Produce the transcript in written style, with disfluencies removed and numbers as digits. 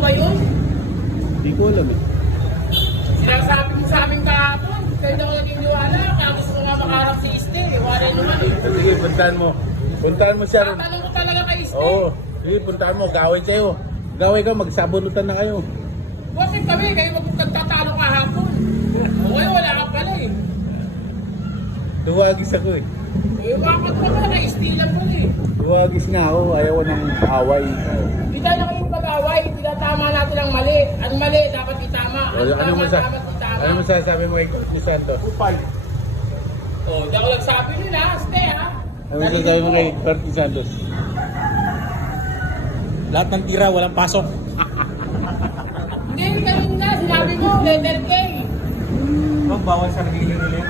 ba yun? Hindi ko alam eh. Sinasabi mo sa amin kahapon. Kaya daw naging liwala. Kaya gusto ko nga makaharap si Iste. Wala naman eh. Sige, puntahan mo. Puntahan mo siya rin. Tatanong ko talaga kay Iste. Oo. Sige, puntahan mo. Gawin sa'yo. Gawin ka, magsabunutan na kayo. Bakit kami? Kayo magtatalo kahapon. O kayo wala ka pala eh. Duwagis ako eh. Eh, bakit ka pala kay Iste lang pala eh. Duwagis nga ako. Ayaw ko ng away. Hindi tayo kayong mag-away. Tinatama natin ang mali. Ang mali dapat itama. Ang tama dapat itama. Ano masasabi mo kay Coach Santos? Upay. Oh, di ako nagsabi nun ha. Ste ha. Ano masasabi mo kay Coach Santos? Lahat ng tira, walang pasok. Hindi, kanina sinabi mo, letter K. Bawal sa nagiging ulit.